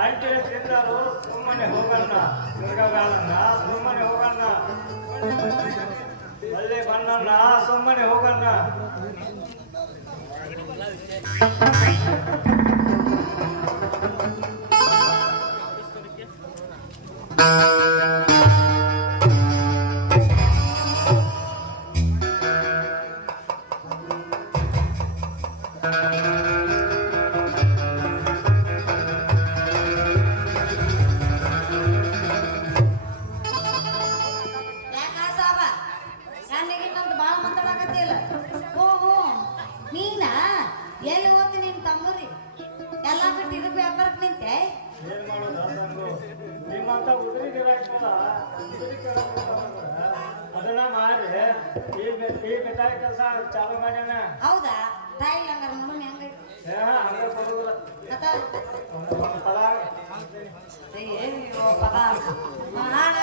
ಅಂಟಿ ತಿಂದರು ಸುಮ್ಮನೆ ಹೋಗಣ್ಣ ದುರ್ಗಗಾನನ್ನ ಸುಮ್ಮನೆ ಹೋಗಣ್ಣ ಅಲ್ಲೇ ಬಣ್ಣಣ್ಣ ಸುಮ್ಮನೆ ಹೋಗಣ್ಣ ಅದನ್ನ ಮಾಡಿ ಈ ಮಿಠಾಯಿ ಕೆಲಸ ಚಾಲು ಮಾಡ್ಯಾನ. ಹೌದಾ ತಾಯಿ ಹಂಗಾರ ನೋಡೋಣ ಹೆಂಗ ಹಂಗ ಕೊಡುದಿಲ್ಲ ಪದ ಪದ ಹಾಡ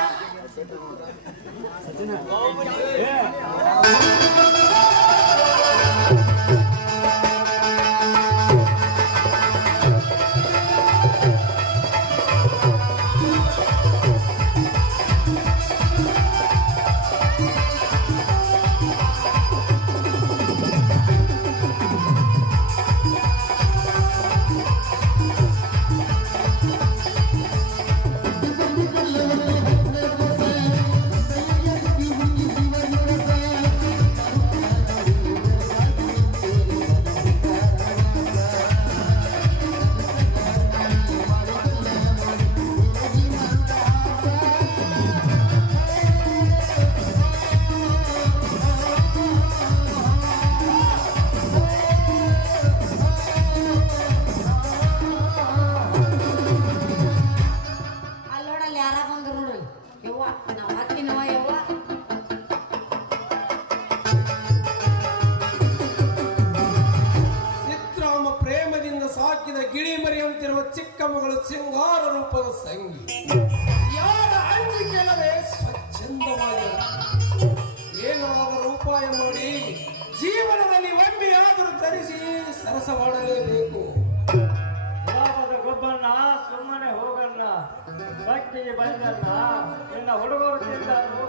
ಗಿಳಿಮರಿಯಂತಿರುವ ಚಿಕ್ಕ ಮಗಳು ಸಿಂಗಾರ ರೂಪದ ಸಂಗಿ ಯಾರ ಅಂಜಿಕೆಲ್ಲವೇ ಸ್ವಚ್ಛಂದವಾಗಿ ಏನಾದರೂ ಉಪಾಯ ಮಾಡಿ ಜೀವನದಲ್ಲಿ ಒಮ್ಮೆಯಾದರೂ ಧರಿಸಿ ಸರಸವಾಡಲೇಬೇಕು. ಗೊಬ್ಬಣ್ಣ ಸುಮ್ಮನೆ ಹೋಗಣ್ಣ ಭಕ್ತಿಗೆ ಬಂದಣ್ಣ ನಿನ್ನ ಹುಡುಗರು ತಿಂದರು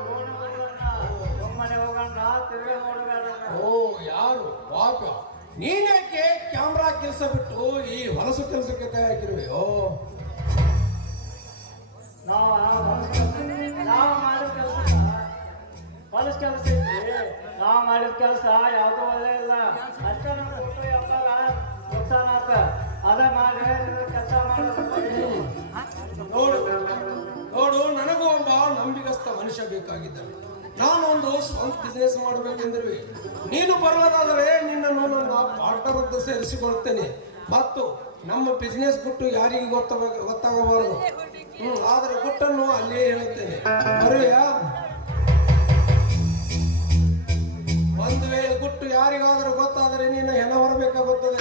ಸುಮ್ಮನೆ ಹೋಗಣ್ಣ ತಿರುಗಿ ನೋಡಬೇಡ. ಓ ಯಾರು ಪಾಪ ನೀನೇಕೆ ಕ್ಯಾಮ್ರಾ ಕೆಲಸ ಬಿಟ್ಟು ಈ ಹೊಲಸು ಕೆಲಸಕ್ಕೆ ಕೈ ಹಾಕಿರುವೆಯೋ? ನಾವು ಮಾಡಿದ ಕೆಲಸ ಹೊಲಸ ಕೆಲಸ ಐತಿ. ನಾವು ಮಾಡಿದ ಕೆಲಸ ಯಾವ್ದು ಒಳ್ಳೆ ಇಲ್ಲ. ಅಷ್ಟೇ ನಮ್ಮ ಹುಟ್ಟು ಎಂಬಾಗ ನುಕ್ಸಾನ ಆತ. ಅದ ಮಾಡಿ ಕೆಲಸ ನೋಡು ನನಗೂ ಒಬ್ಬ ನಂಬಿಗಸ್ತ ಮನುಷ್ಯ ಬೇಕಾಗಿದ್ದಾನೆ. ನಾನೊಂದು ಸ್ವಂತ ಬಿಸ್ನೆಸ್ ಮಾಡಬೇಕೆಂದ್ರೆ ನೀನು ಬರಲಾದರೆ ನಿನ್ನನ್ನು ನನ್ನ ಪಾರ್ಟ್ನರ್ ಅಂತ ಸೇರಿಸಿಕೊಳ್ತೇನೆ. ಮತ್ತು ನಮ್ಮ ಬಿಸ್ನೆಸ್ ಗುಟ್ಟು ಯಾರಿಗೆ ಗೊತ್ತಾಗಬಾರದು. ಆದರೆ ಗುಟ್ಟನ್ನು ಅಲ್ಲೇ ಹೇಳುತ್ತೇನೆ. ಬರುವೆಯಾ? ಒಂದು ವೇಳೆ ಗುಟ್ಟು ಯಾರಿಗಾದರೂ ಗೊತ್ತಾದರೆ ನೀನು ಹೆಣ ಹೊರಬೇಕಾಗುತ್ತದೆ.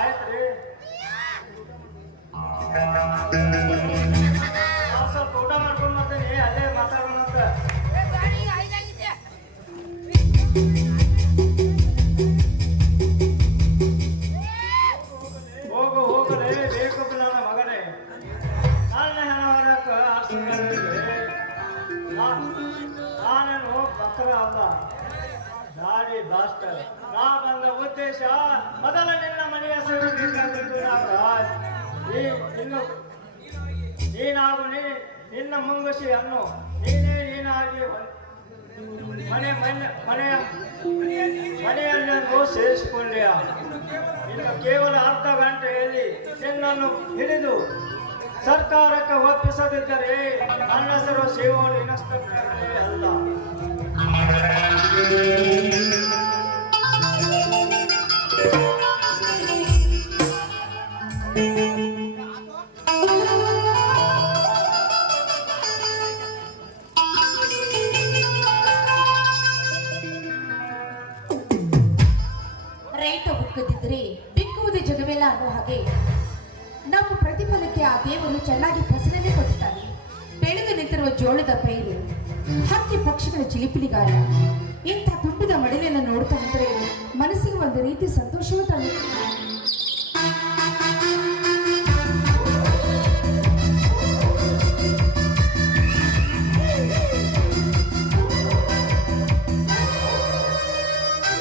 ಆಯ್ತ್ರಿ. ಸ್ವಲ್ಪ ಊಟ ಮಾಡ್ಕೊಂಡು ಬರ್ತೀನಿ, ಅಲ್ಲೇ ಮಾತಾಡೋಣ ಅಂತ. ಹೋಗಲೇ ಬೇಕು ನನ್ನ ಮಗನೇ. ನನ್ನ ಹೆಣ ಹೊರಕ ನಾನೇನು ಬಕ್ರ ಅಲ್ಲ, ದಾಡಿ ಬಾಸ್ಟರ್. ನಾ ಬಂದ ಉದ್ದೇಶ ಮೊದಲ ನಿನ್ನ ಮನೆಯ ನೀನಾಗು ನಿನ್ನ ಮುಂಗುಸಿ ಅನ್ನು ನೀನೇ ನೀನಾಗಿ ಮನೆಯನ್ನು ಸೇರಿಸಿಕೊಂಡೆಯ. ಇನ್ನು ಕೇವಲ ಅರ್ಧ ಗಂಟೆಯಲ್ಲಿ ನಿನ್ನನ್ನು ಹಿಡಿದು ಸರ್ಕಾರಕ್ಕೆ ಒಪ್ಪಿಸದಿದ್ದರೆ ನನ್ನ ಹೆಸರು ಶಿವೋಳು ಇನ್ಸ್ಪೆಕ್ಟರೇ ಅಲ್ಲ. ರೈತ ಹುಕ್ಕುತ್ತಿದ್ರೆ ಬಿಕ್ಕುವುದು ಜಗವೆಲ್ಲ ಅನ್ನೋ ಹಾಗೆ ನಮ್ಮ ಪ್ರತಿಫಲಕ್ಕೆ ಆ ದೇವರು ಚೆನ್ನಾಗಿ ಫಸಲನ್ನೇ ಕೊಡುತ್ತಾನೆ. ಬೆಳೆದು ನಿಂತಿರುವ ಜೋಳದ ಪೈರು, ಹಕ್ಕಿ ಪಕ್ಷಿಗಳ ಚಿಲಿಪಿಲಿಗಾರ, ಇಂಥ ತುಂಬಿದ ಮಡಿಲನ್ನು ನೋಡ್ತಾ ನಿಂತರೆ ಮನಸ್ಸಿಗೆ ಒಂದು ರೀತಿ ಸಂತೋಷವೂ ತಂದಿದೆ.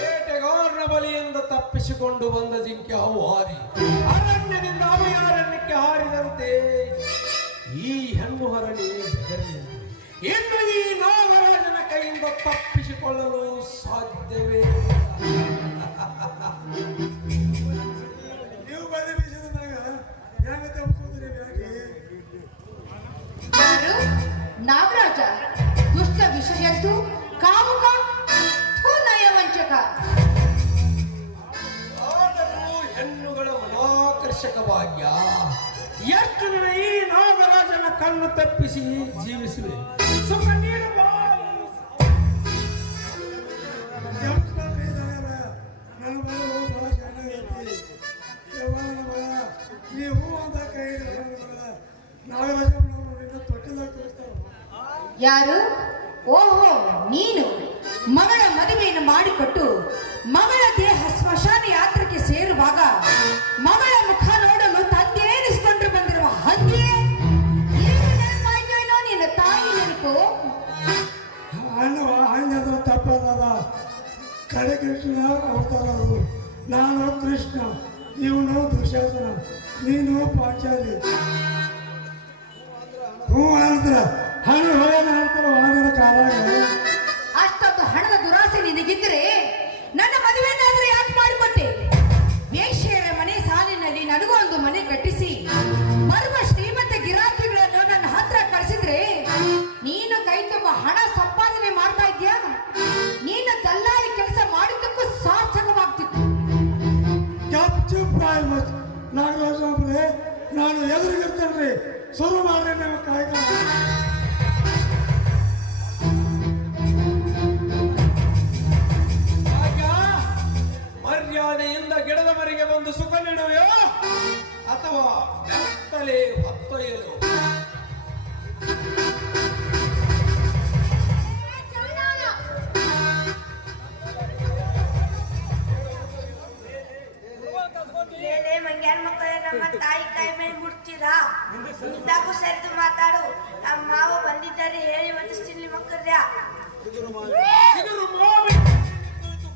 ಬೇಟೆಗಾರನ ಬಲಿಯಿಂದ ತಪ್ಪಿಸಿಕೊಂಡು ಬಂದ ಜಿಂಕೆ ಹಾವು ಹಾರಿ ಅರಣ್ಯದಿಂದ ಅಭಯಾರಣ್ಯಕ್ಕೆ ಹಾರಿದಂತೆ ಈ ಹೆಣ್ಣು ಹರಣಿ ಬೆದರಿದೆ. ಇನ್ನು ಈ ನಾಗರಾಜನ ಕೈಯಿಂದ ತಪ್ಪಿಸಿಕೊಳ್ಳಲು ಸಾಧ್ಯವೇ ನೀವು ಬಲಿ ಬೀಸದಾಗ ಹೆಂಗ ತಪ್ಪಿಸೋದ್ರಿ ಬ್ಯಾಗಿ? ಯಾರು? ನಾಗರಾಜ, ದುಷ್ಟ ವಿಷಯಂತೂ ಕಾಮುಕ, ನಯವಂಚಕ. ಆದರೂ ಹೆಣ್ಣುಗಳ ಮನೋಕರ್ಷಕ ಭಾಗ್ಯ. ಎಷ್ಟು ದಿನ ಈ ನಾಗರಾಜನ ಕಣ್ಣು ತಪ್ಪಿಸಿ ಜೀವಿಸುವೆ. ಸುಖ ನೀನು ಬಾ. ಜಂಪ್ಸ್ಕೊಳ್ರಿ ಇದನ್ನೆಲ್ಲ. ನನ್ನ ಮಗಳು ಬಹಳ ಚೆನ್ನಾಗೈತಿ. ಯವ್ವ ನನ್ನ ಮಗ, ನೀವು ಅಂತ ಕೈ ಹಿಡಿದು ನನ್ನ ಮಗ ನಾಗರಾಜಮ್ಮನವರು ತೊಟ್ಟಿದಾಗ ತೋರಿಸ್ತಾವ. ಯಾರು? ಓಹೋ, ನೀನು ಮಗಳ ಮದುವೆಯನ್ನು ಮಾಡಿಕೊಟ್ಟು ಮಗಳ ದೇಹ ಸ್ಮಶಾನ ಯಾತ್ರಕ್ಕೆ ಸೇರುವಾಗ ಮಗಳ ಮುಖ ನೋಡಲು ತಂದೆನಿಸಿಕೊಂಡು ಬಂದಿರುವ ಹದ್ದೆ ನೆನಪಾಯ್ತೇನೋ ನಿನ್ನ ತಾಯಿ ನೆನಪು? ಅಣ್ಣವ ಹಂಗಂದ್ರೆ ತಪ್ಪದ. ಕಡೆ ಕೃಷ್ಣ ಅವತಾರ ಅದು. ನಾನು ಕೃಷ್ಣ, ಇವನು ದುಶ್ಯಾಸನ, ನೀನು ಪಾಂಚಾಲಿ. ಹ್ಞೂ ಅಂದ್ರ ಹಣ್ಣು ಹೊಳೆನ ಹೇಳ್ತಾರೆ ವಾದನ ಕಾಲಾಗ. ಅಷ್ಟೊಂದು ಹಣದ ದುರಾಸೆ ನಿನಗಿದ್ರೆ ನನ್ನ ಮದುವೆನಾದ್ರೆ ಯಾಕೆ ಮಾಡಿಕೊಟ್ಟೆ? ವೇಶ್ಯೆಯರ ಮನೆ ಸಾಲಿನಲ್ಲಿ ನನಗೂ ಒಂದು ಮನೆ ಕಟ್ಟಿಸಿ ಬರುವ ಶ್ರೀಮಂತ ಗಿರಾಕಿಗಳನ್ನು ನನ್ನ ಹತ್ರ ಕಳಿಸಿದ್ರೆ ನೀನು ಕೈ ತುಂಬ ಹಣ ಸಂಪಾದನೆ ಮಾಡ್ತಾ ಇದ್ಯಾ? ನೀನು ದಲ್ಲಾಳಿ ಕೆಲಸ ಮಾಡಿದ್ದಕ್ಕೂ ಸಾರ್ಥಕವಾಗ್ತಿತ್ತು. ಚುಪ್ ಬಾಯ್ ಮತ್ ನಾಗರಾಜ ಒಬ್ರೆ, ನಾನು ಎದುರಿಗಿರ್ತೇನ್ರಿ. ಶುರು ಮಾಡ್ರಿ ನೀವು ಕಾಯ್ಕೊಂಡು. ಮರ್ಯಾದೆಯಿಂದ ಗಿಡದ ಮರಿಗೆ ಬಂದು ಸುಖ ನೀಡುವೆಯೋ ಅಥವಾ ಬೆತ್ತಲೆ ಹೊತ್ತೊಯ್ಯಲು? ಮಂಗ್ಯಾನ ಮಕ್ಕಳೇ, ನಮ್ಮ ತಾಯಿ ಕೈ ಮೇಲೆ ಮುಡ್ತೀರಾ? ನಿಂದಾಗೂ ಸರಿದು ಮಾತಾಡು. ನಮ್ಮ ಮಾವ ಬಂದಿದ್ದಾರೆ, ಹೇಳಿ ಒದಿಸ್ತೀನಿ ಮಕ್ಕಳ್ಯ. ಚಿಗುರು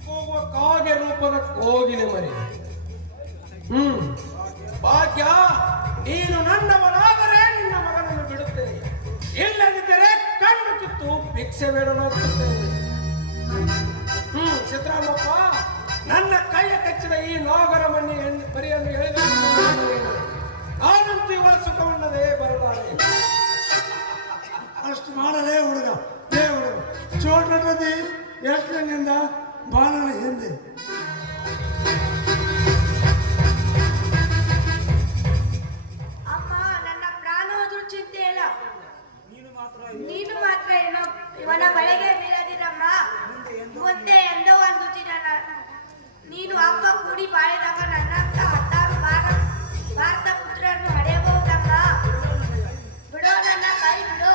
ಹೋಗುವ ಕಾಗೆ ರೂಪದ ಕೋಗಿಲೆ ಮರಿ. ಭಾಗ್ಯ, ನೀನು ನನ್ನವನಾದರೆ ನಿನ್ನ ಮಗನನ್ನು ಬಿಡುತ್ತೇನೆ, ಇಲ್ಲದಿದ್ದರೆ ಕಣ್ಣು ಕಿತ್ತು ಭಿಕ್ಷೆ ಬೇಡಲು ಹೋಗುತ್ತೇನೆ. ಸಿದ್ದರಾಮಪ್ಪ, ನನ್ನ ಕೈಯ ಕಚ್ಚಿದ ಈ ನಾಗರ ಮರಿಯನ್ನು ಹೇಳಿದ ನಾನಂತೂ ಇವಳ ಸುಖವನ್ನದೇ ಬರಲಾರೆ. ಅಷ್ಟು ಮಾಡಲೇ ಹುಡುಗ, ಏ ಹುಡುಗ ಚೋಟದಿ ಎಷ್ಟನಿಂದ ಬಾಣನ ಹಿಂದೆ. ಅಮ್ಮ, ನನ್ನ ಪ್ರಾಣ ಹೋದ್ರೂ ಚಿಂತೆ ಇಲ್ಲ. ನೀನು ಮಾತ್ರ ಏನೋ ಇವನ ಬಳೆಗೆ ಬೀಳದಿರಮ್ಮ. ಮುಂದೆ ಎಂದೋ ಒಂದು ದಿನ ನೀನು ಹಬ್ಬ ಕೂಡಿ ಬಾಳಿದಾಗ ನನ್ನಂತ 16 ಭಾರತ ಪುತ್ರರನ್ನು ಹಡೆಯಬಹುದಮ್ಮ. ಬಿಡೋ, ನನ್ನ ಕೈ ಬಿಡು.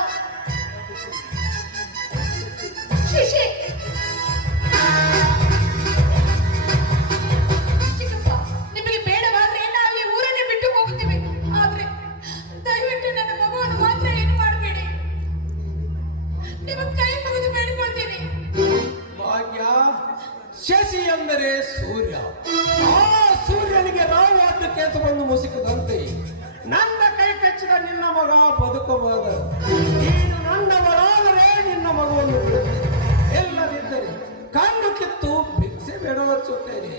ಶಿಶಿ, ಚಿಕ್ಕಪ್ಪ, ನಿಮಗೆ ಬೇಡವಾದ್ರೆ ನಾವು ಈ ಊರನ್ನೇ ಬಿಟ್ಟು ಹೋಗುತ್ತೇವೆ. ಆದ್ರೆ ದಯವಿಟ್ಟು ನನ್ನ ಮಗುವನ್ನು ಮಾತ್ರ ಏನು ಮಾಡಬೇಡಿ. ನಿಮ್ಮ ಕೈ ಮುಗಿದು ಬೇಡಿಕೊಳ್ತೀನಿ. ಭಾಗ್ಯ, ಶಶಿ ಎಂದರೆ ಸೂರ್ಯ. ಆ ಸೂರ್ಯನಿಗೆ ನಾವು ಅಡ್ಡಕ್ಕೆ ಬಂದು ಮುಸುಕದಂತೆ ನನ್ನ ಕೈ ಕಚ್ಚಿದ ನಿನ್ನ ಮಗ ಬದುಕಬಹುದು. ನೀನು ನನ್ನವರಾದರೆ ನಿನ್ನ ಮಗುವನ್ನು ಬಿಡುತ್ತೇನೆ, ಇಲ್ಲದಿದ್ದರೆ ಕಣ್ಣು ಕಿತ್ತು ಭಿಕ್ಷೆ ಬೇಡವಚ್ಚುತ್ತೇನೆ.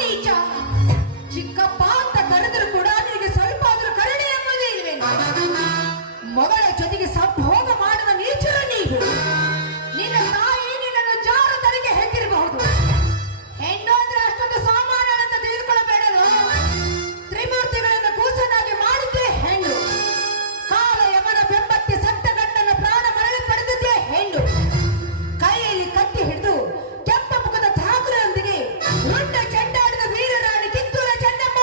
ನೀಚ, ಚಿಕ್ಕಪ್ಪ ಅಂತ ಕರೆದರೂ ಕೂಡ ನಿನಗೆ ಸ್ವಲ್ಪ ಆದ್ರೂ ಕರುಣೆ ಎಂಬುದೇ ಇಲ್ವೇ? ಮಗಳ ಜೊತೆಗೆ ಸಂಭೋಗ ಮಾಡುವ ನೀಚರ ನೀವು. ನಿನ್ನ ತಾಯಿ ನಿನ್ನನ್ನು ಜಾರದರಿಗೆ ಹೆಕ್ಕಿರಬಹುದು. ಹೆಣ್ಣು ಅಂದ್ರೆ ಅಷ್ಟೊಂದು ಸಾಮಾನ್ಯ ಅಂತ ತಿಳಿದುಕೊಳ್ಳಬೇಡಲು. ತ್ರಿಮೂರ್ತಿಗಳನ್ನು ಕೂಸನಾಗಿ ಮಾಡಿದ್ದೇ ಹೆಣ್ಣು. ಕಾಲ ಯಮನ ಬೆಂಬಕ್ಕೆ ಸತ್ತ ಗಂಡನ ಪ್ರಾಣ ಮರಳಿ ಪಡೆದಿದ್ದೇ ಹೆಣ್ಣು. ಕೈಯಲ್ಲಿ ಕತ್ತಿ ಹಿಡಿದು ಕೆಂಪ ಮುಖದ ಠಾಕುರರೊಂದಿಗೆ ರುಂಡ ಚೆಂಡಾಡಿದ ವೀರರಾಣಿ ಕಿತ್ತೂರ ಚೆನ್ನಮ್ಮ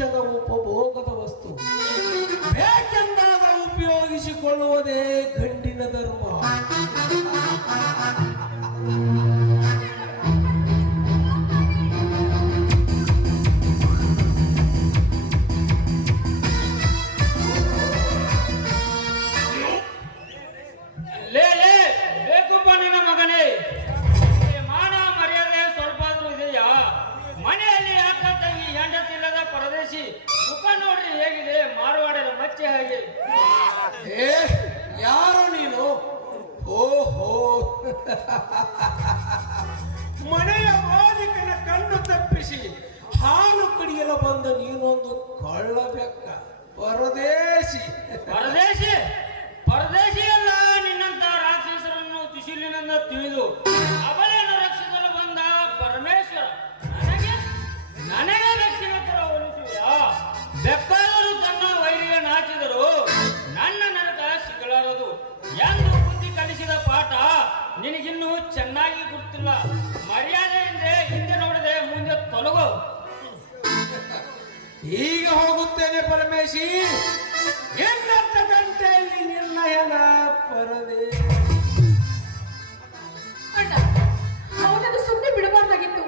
ಪುರುಷನ ಉಪಭೋಗದ ವಸ್ತು. ಬೇಕೆಂದಾಗ ಉಪಯೋಗಿಸಿಕೊಳ್ಳುವುದೇ ಗಂಡಿನ ಧರ್ಮ. ಲೇ ಬೇಕಪ್ಪ ನಿನ್ನ ಮಗನೇ, ಮಾನ ಮರ್ಯಾದೆ ಸ್ವಲ್ಪ ಆದ್ರೂ ಇದೆಯಾ? ಮನೆಯಲ್ಲಿ ಅಕ್ಕ ತಂಗಿ ಹೆಂಡತಿಲ್ಲದ ಪರದೇಶಿ ಮುಖ ನೋಡ್ರಿ ಹೇಗಿದೆ, ಮಾರವಾಡದ ಮಚ್ಚೆ ಹಾಗೆ. ಏ ಯಾರು ನೀನು? ಓಹೋ, ಮನೆಯ ಮಾಲೀಕನ ಕಣ್ಣು ತಪ್ಪಿಸಿ ಹಾಲು ಕುಡಿಯಲು ಬಂದ ನೀನೊಂದು ಕೊಳ್ಳಬೆಕ್ಕ, ಪರದೇಶಿ. ಪರದೇಶಿ ಪರದೇಶಿ ಅಲ್ಲ, ನಿನ್ನಂತ ರಾಕ್ಷಸರನ್ನು ತುಶಿಲಿನಿಂದ ತಿಳಿದು ಅವಳನ್ನು ರಕ್ಷಿಸಲು ಬಂದ ಪರಮೇಶ್ವರ. ನನಗೆ ರಕ್ಷಣೆ ತರ ಹೋಲಿಸುವೆಯಾ? ಬೆಕ್ಕಾದರೂ ತನ್ನ ವೈರಿಗೆ ನಾಚಿದರು ನನ್ನ ನರಕ ಸಿಗಲಾರದು ಎಂದು ಬುದ್ಧಿ ಕಲಿಸಿದ ಪಾಠ ನಿನಗಿನ್ನೂ ಚೆನ್ನಾಗಿ ಗೊತ್ತಿಲ್ಲ. ಮರ್ಯಾದೆಯಿಂದ ಹಿಂದೆ ನೋಡದೆ ಮುಂದೆ ತೊಲಗು. ಈಗ ಹೋಗುತ್ತೇನೆ ಪರಮೇಶಿ. ಇನ್ನರ್ಥ ಗಂಟೆಯಲ್ಲಿ ನಿರ್ಣಯನ ಪರದೇ. ಅಣ್ಣ, ಅವನನ್ನು ಸುಮ್ಮನೆ ಬಿಡಬಾರ್ದಾಗಿತ್ತು.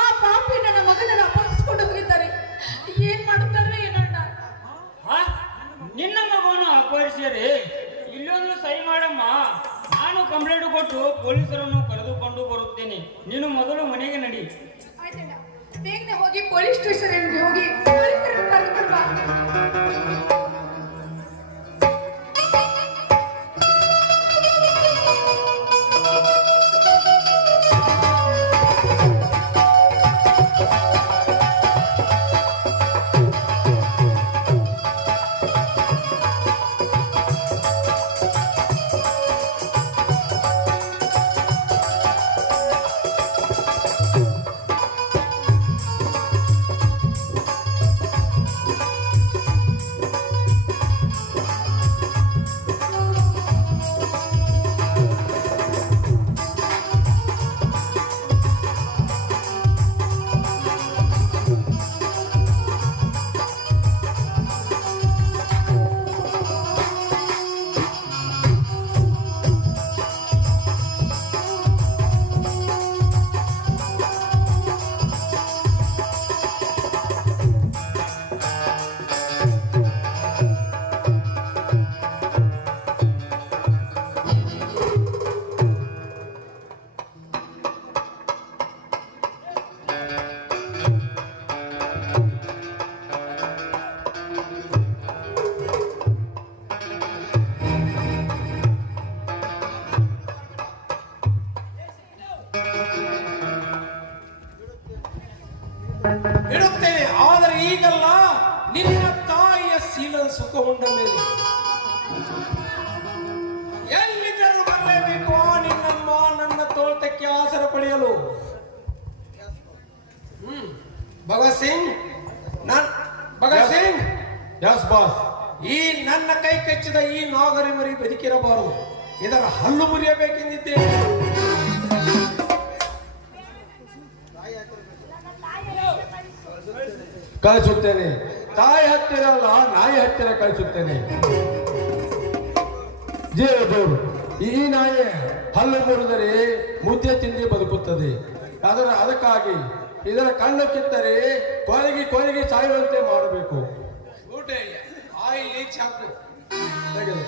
ಆ ಪಾಪಿ ನನ್ನ ಮಗನನ್ನು ಅಪಹರಿಸಿಕೊಂಡು ಹೋಗಿದ್ದಾರೆ. ಏನ್ ಮಾಡುತ್ತಾರೋ ಏನಣ್ಣ? ನಿನ್ನ ಮಗವನ್ನು ಅಪಹರಿಸಿರಿ. ಇಲ್ಲೊಂದು ಸಹಿ ಮಾಡಮ್ಮ, ನಾನು ಕಂಪ್ಲೇಂಟ್ ಕೊಟ್ಟು ಪೊಲೀಸರನ್ನು ಕರೆದುಕೊಂಡು ಬರುತ್ತೇನೆ. ನೀನು ಮೊದಲು ಮನೆಗೆ ನಡಿ. ಆಯ್ತಣ್ಣ, ಬೇಗನೆ ಹೋಗಿ ಪೊಲೀಸ್ ಸ್ಟೇಷನ್ ಹೋಗಿ ಪೊಲೀಸರನ್ನು ಕರೆದುಕೊಂಡು ಬಾ. ಇಡುತ್ತೇನೆ, ಆದರೆ ಈಗಲ್ಲ. ನಿನ್ನ ತಾಯಿಯ ಶೀಲ ಸುಖ ಉಂಡ ಮೇಲೆ ಎಲ್ಲಿದ್ದರೂ ಬರಲೇಬೇಕು. ನಿನ್ನಮ್ಮ ನನ್ನ ತೋಟಕ್ಕೆ ಆಸರ ಪಡೆಯಲು. ಭಗತ್ ಸಿಂಗ್, ಭಗತ್ ಸಿಂಗ್, ಈ ನನ್ನ ಕೈ ಕಚ್ಚಿದ ಈ ನಾಗರಿ ಮರಿ ಬದುಕಿರಬಾರದು. ಇದರ ಹಲ್ಲು ಮುರಿಯಬೇಕೆಂದಿದ್ದೇನೆ. ಕಳಿಸುತ್ತೇನೆ. ತಾಯಿ ಹತ್ತಿರ ಅಲ್ಲ, ನಾಯಿ ಹತ್ತಿರ ಕಳಿಸುತ್ತೇನೆ. ಜೇರು, ಈ ನಾಯಿ ಹಲ್ಲು ಮುರಿದರೆ ಮುದ್ದೆ ತಿಂದಿ ಬದುಕುತ್ತದೆ. ಅದಕ್ಕಾಗಿ ಇದರ ಕಣ್ಣು ಕಿತ್ತರೆ ಕೊರಗಿ ಸಾಯುವಂತೆ ಮಾಡಬೇಕು. ಆಯಿಲ್ ಚಾಕು ತೆಗೆದು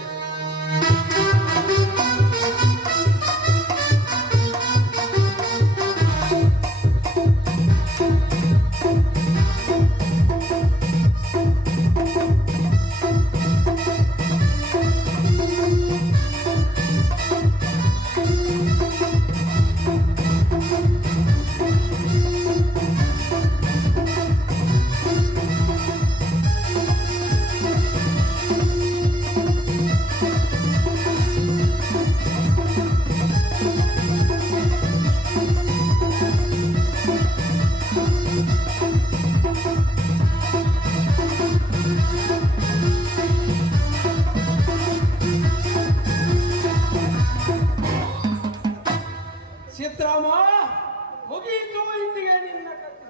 ಸಿದ್ರಾಮ, ಮುಗಿಯಿತು ಇಂದಿಗೆ ನಿನ್ನ ಕಥೆ.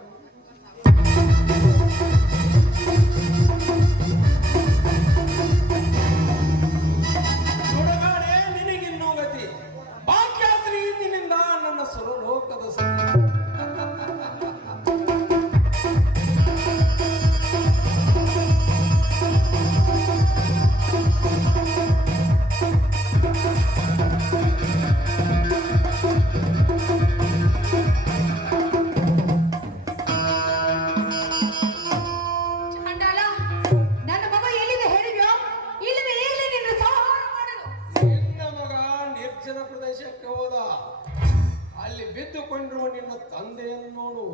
ಹೋಗಬಹುದಾ? ಅಲ್ಲಿ ಬಿದ್ದುಕೊಂಡಿರುವ ನಿನ್ನ ತಂದೆಯನ್ನು ನೋಡು.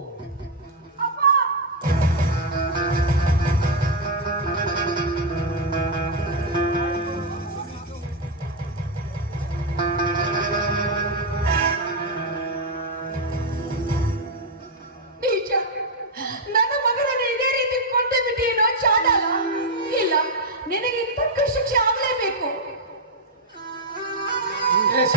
ನಿಜ, ನನ್ನ ಮಗನನ್ನು ಇದೇ ರೀತಿ ಕೊಂದು ಬಿಟ್ಟಿಯೇನೋ ಚಾಡಾಲ? ಇಲ್ಲ, ನಿನಗೆ ತಕ್ಕ ಶಿಕ್ಷೆ ಆಗಲೇಬೇಕು. ದೇಶ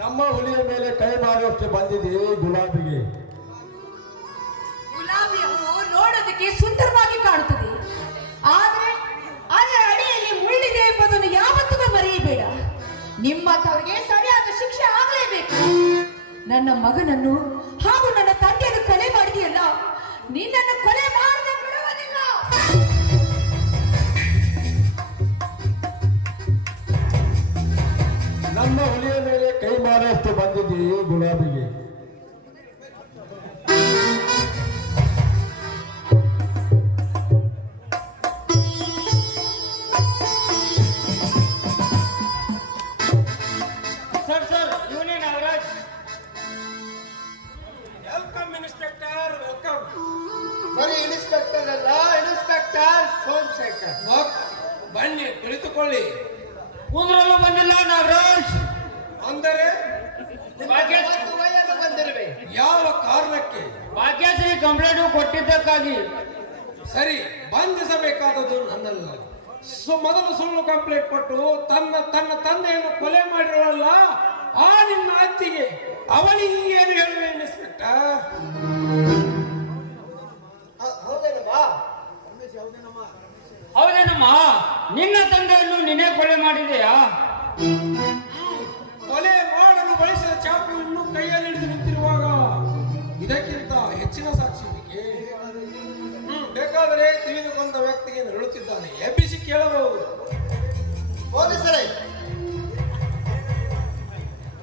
ನಮ್ಮ ಹುಲಿಯ ಮೇಲೆ ಕೈ ಮಾಡುವಷ್ಟು ಬಂದಿದೆ ಗುಲಾಬಿಗೆ. ಗುಲಾಬಿ ಹೂವು ನೋಡೋದಕ್ಕೆ ಸುಂದರವಾಗಿ ಕಾಣುತ್ತದೆ, ಆದ್ರೆ ಅದರ ಅಡಿಯಲ್ಲಿ ಮುಳ್ಳಿದೆ ಎಂಬುದನ್ನು ಯಾವತ್ತಿಗೂ ಮರೆಯಬೇಡ. ನಿಮ್ಮಂಥವ್ರಿಗೆ ಸರಿಯಾದ ಶಿಕ್ಷೆ ಆಗಲೇಬೇಕು. ನನ್ನ ಮಗನನ್ನು ಹಾಗೂ ನನ್ನ ತಂದೆಯನ್ನು ಕೊಲೆ ಮಾಡಿದೆಯಲ್ಲ, ನಿನ್ನನ್ನು ಕೊಲೆ ಮಾಡದೆ ಬಿಡುವುದಿಲ್ಲ. ನಮ್ಮ ಹುಲಿಯ ಮೇಲೆ ಕೈ ಮಾಡುವಷ್ಟು ಬಂದಿದೆ ಗುಲಾಬಿಗೆ. ಸರ್ ಸರ್, ಇವನೇ ನಾಗರಾಜ್. Welcome inspector, welcome. ಬರೀ ಇನ್ಸ್ಪೆಕ್ಟರ್ ಅಲ್ಲ, ಇನ್ಸ್ಪೆಕ್ಟರ್ ಸೋಮಶೇಖರ್. ಬನ್ನಿ, ಕುಳಿತುಕೊಳ್ಳಿ. ಕುಂದ್ರಲು ಬಂದಿಲ್ಲ ನಾಗರಾಜ್. ಅಂದರೆ ಭಾಗ್ಯ- ಇವತ್ತು ವಯಸ್ಸು ಬಂದಿರುವೆ. ಯಾವ ಕಾರಣಕ್ಕೆ? ಭಾಗ್ಯಶ್ರೀ ಕಂಪ್ಲೇಂಟ್ ಕೊಟ್ಟಿದ್ದಕ್ಕಾಗಿ. ಸರಿ, ಬಂಧಿಸಬೇಕಾದದ್ದು ನನ್ನಲ್ಲ. ಮೊದಲು ಸುಳ್ಳು ಕಂಪ್ಲೇಂಟ್ ಕೊಟ್ಟು ತನ್ನ ತಂದೆಯನ್ನು ಕೊಲೆ ಮಾಡಿರೋಲ್ಲ ಆ ನಿನ್ನ ಅತ್ತಿಗೆ, ಅವನಿಗೆ ಏನು ಹೇಳುವೆ ಇನ್ಸ್ಪೆಕ್ಟರ್? ಹೌದೇನಮ್ಮ? ಹೌದೇನಮ್ಮ, ನಿನ್ನ ತಂದೆಯನ್ನು ನೀನೇ ಕೊಲೆ ಮಾಡಿದೆಯಾ? ಕೊಲೆ ಮಾಡಲು ಬಳಸಿದ ಚಾಕುವನ್ನು ಕೈಯಲ್ಲಿ ಹಿಡಿದು ನಿಂತಿರುವಾಗ ಇದಕ್ಕಿಂತ ಹೆಚ್ಚಿನ ಸಾಕ್ಷಿ ಬೇಕೆ? ಬೇಕಾದರೆ ತಿಳಿದುಕೊಂಡ ವ್ಯಕ್ತಿಗೆ ನರಳುತ್ತಿದ್ದಾನೆ, ಎಬ್ಬಿಸಿ ಕೇಳಬಹುದು.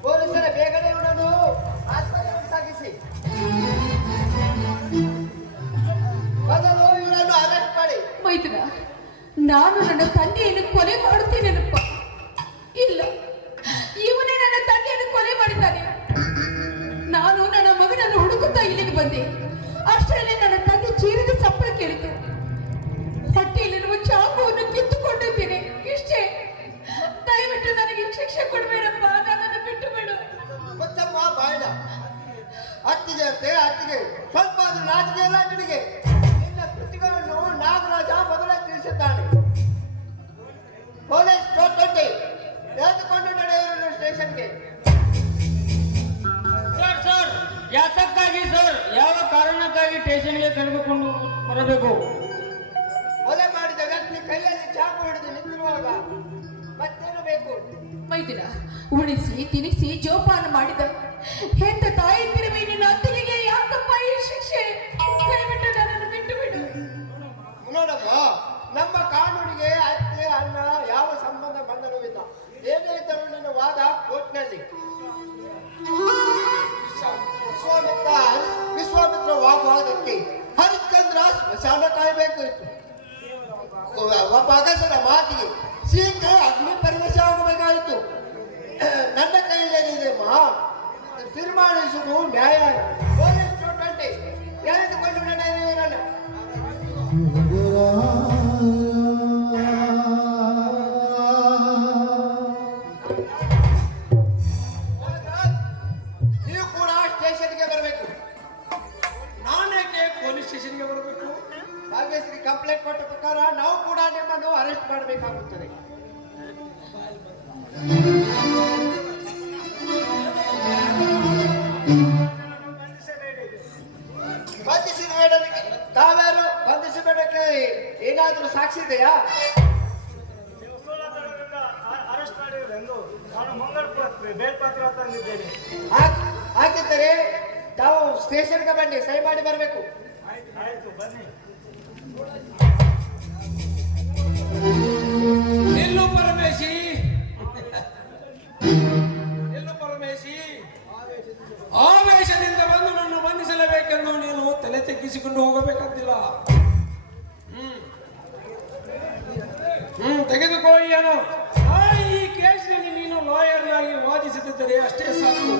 ಪೊಲೀಸರ ಬೇಗನೆ ಇವನನ್ನು ಆಸ್ಪತ್ರೆಗೆ ಸಾಗಿಸಿ. ಮೊದಲು ಇವನನ್ನು ಅರೆಸ್ಟ್ ಮಾಡಿ. ಮೈದುನ, ನಾನು ನನ್ನ ತಂದೆಯನ್ನು ಕೊಲೆ ಮಾಡುತ್ತೇನೆನಪ್ಪ. ಇಲ್ಲ, ಇವನೇ ನನ್ನ ತಂದೆಯನ್ನು ಕೊಲೆ ಮಾಡಿದ್ದಾನೆ. ನಾನು ನನ್ನ ಮಗನನ್ನು ಹುಡುಕುತ್ತಾ ಇಲ್ಲಿಗೆ ಬಂದೆ. ಅಷ್ಟರಲ್ಲಿ ನನ್ನ ತಂದೆ ಚೀರಿದ ಸಪ್ಪಳ ಕೇಳಿತು. ಹೊಟ್ಟೆಯಲ್ಲಿರುವ ಚಾಕುವನ್ನು ಕಿತ್ತುಕೊಂಡಿದ್ದೇನೆ. ಇಷ್ಟೇ. ದಯವಿಟ್ಟು ನನಗೆ ಶಿಕ್ಷೆ ಕೊಡಬೇಡಪ್ಪ, ನನ್ನನ್ನು ಬಿಟ್ಟು ಬಿಡು. ಗೊತ್ತಮ್ಮ ಬಾಯ್ಡ ಅತ್ತಿಗೆ ಅಂತೆ, ಅತ್ತಿಗೆ ಸ್ವಲ್ಪ ಆದ್ರೂ ನಾಚಿಕೆ ಇಲ್ಲ ನಿನಗೆ. ನಿನ್ನ ಕೃತಿಗಳನ್ನು ನಾಗರಾಜ ಮೊದಲೇ ತಿಳಿಸಿದ್ದಾನೆ. ಪೊಲೀಸ್ ಟೋಟೆ ಎಳೆದುಕೊಂಡು ನಡೆಯುವ ಸ್ಟೇಷನ್ಗೆ. ಸರ್ ಸರ್, ಯಾತಕ್ಕಾಗಿ ಸರ್? ಯಾವ ಕಾರಣಕ್ಕಾಗಿ ಸ್ಟೇಷನ್ಗೆ ಕರೆದುಕೊಂಡು ಬರಬೇಕು? ಕೊಲೆ ಮಾಡಿದ ವ್ಯಕ್ತಿ ಕೈಯಲ್ಲಿ ಚಾಕು ಹಿಡಿದು ನಿಂತಿರುವಾಗ ಮತ್ತೇನು ಬೇಕು? ಮೈದಿನ ಉಳಿಸಿ ತಿನಿಸಿ ಜೋಪಾನ ಮಾಡಿದ ಹೆತ್ತ ತಾಯಿ ತಿರುವಿ ನಿನ್ನ ಅತ್ತಿಗೆಗೆ ಯಾಕಪ್ಪ ಈ ಶಿಕ್ಷೆ? ದಯವಿಟ್ಟು ನನ್ನನ್ನು ಬಿಟ್ಟು ಬಿಡು. ನೋಡಮ್ಮ, ನಮ್ಮ ಕಾನೂನಿಗೆ ಅತ್ತೆ ಅಣ್ಣ ಯಾವ ಸಂಬಂಧ ಬಂಧನವಿಲ್ಲ. ಏನೇ ಇದ್ದರೂ ನಿನ್ನ ವಾದ ಕೋರ್ಟ್ನಲ್ಲಿ. ವಿಶ್ವಾಮಿತ್ರ ವಾಗ್ವಾದಕ್ಕೆ ಹರಿಶ್ಚಂದ್ರ ಸ್ಮಶಾನ ಕಾಯಬೇಕು ಇತ್ತು. ಒಬ್ಬ ಅಗಸರ ಮಾತಿಗೆ ಸೀತೆ ಅಗ್ನಿ ಪರಿವೇಶ ಆಗಬೇಕಾಯಿತು. ನನ್ನ ಕೈಯಲ್ಲಿದೆ ಮಾ, ತೀರ್ಮಾನಿಸುವುದು ನ್ಯಾಯ. ಪೊಲೀಸ್ ಚೋಟಂಟೆ ಎಳೆದುಕೊಂಡು ನಡೆಯುವರನ್ನ. ನೀವು ಕೂಡ ಸ್ಟೇಷನ್ಗೆ ಬರಬೇಕು. ನಾನೇಕೆ ಪೊಲೀಸ್ ಸ್ಟೇಷನ್ಗೆ ಬರಬೇಕು? ಭಾಗ್ಯಶ್ರೀ ಕಂಪ್ಲೇಂಟ್ ಕೊಟ್ಟ ಪ್ರಕಾರ ನಾವು ಕೂಡ ನಿಮ್ಮನ್ನು ಅರೆಸ್ಟ್ ಮಾಡಬೇಕಾಗುತ್ತದೆ. ಬಂಧಿಸಿಬೇಡ. ತಾವ್ಯಾರು ಬಂಧಿಸಬೇಡಕ್ಕೆ ಏನಾದರೂ ಸಾಕ್ಷಿ ಇದೆಯಾ? ಅರೆಸ್ಟ್ ಮಾಡಿರೋದು ನಾನು ಮಂಗಳಪುರ ಬೇಲ್ಪತ್ರ ತಂದಿದ್ದೇನೆ. ಹಾಗಿದ್ದರೆ ತಾವು ಸ್ಟೇಷನ್ಗೆ ಬನ್ನಿ, ಸಹಿ ಮಾಡಿ ಬರಬೇಕು. ಆಯ್ತು, ಬನ್ನಿ. ನಿಲ್ಲು ಪರಮೇಶಿ, ನಿಲ್ಲು ಪರಮೇಶಿ. ತೆಗೆಸಿಕೊಂಡು ಹೋಗಬೇಕಂತಿಲ್ಲ. ತೆಗೆದುಕೋ ಏನು. ಈ ಕೇಸಿನಲ್ಲಿ ನೀನು ಲಾಯರ್ ಆಗಿ ವಾದಿಸುತ್ತಿದ್ದರೆ ಅಷ್ಟೇ ಸಾಕು.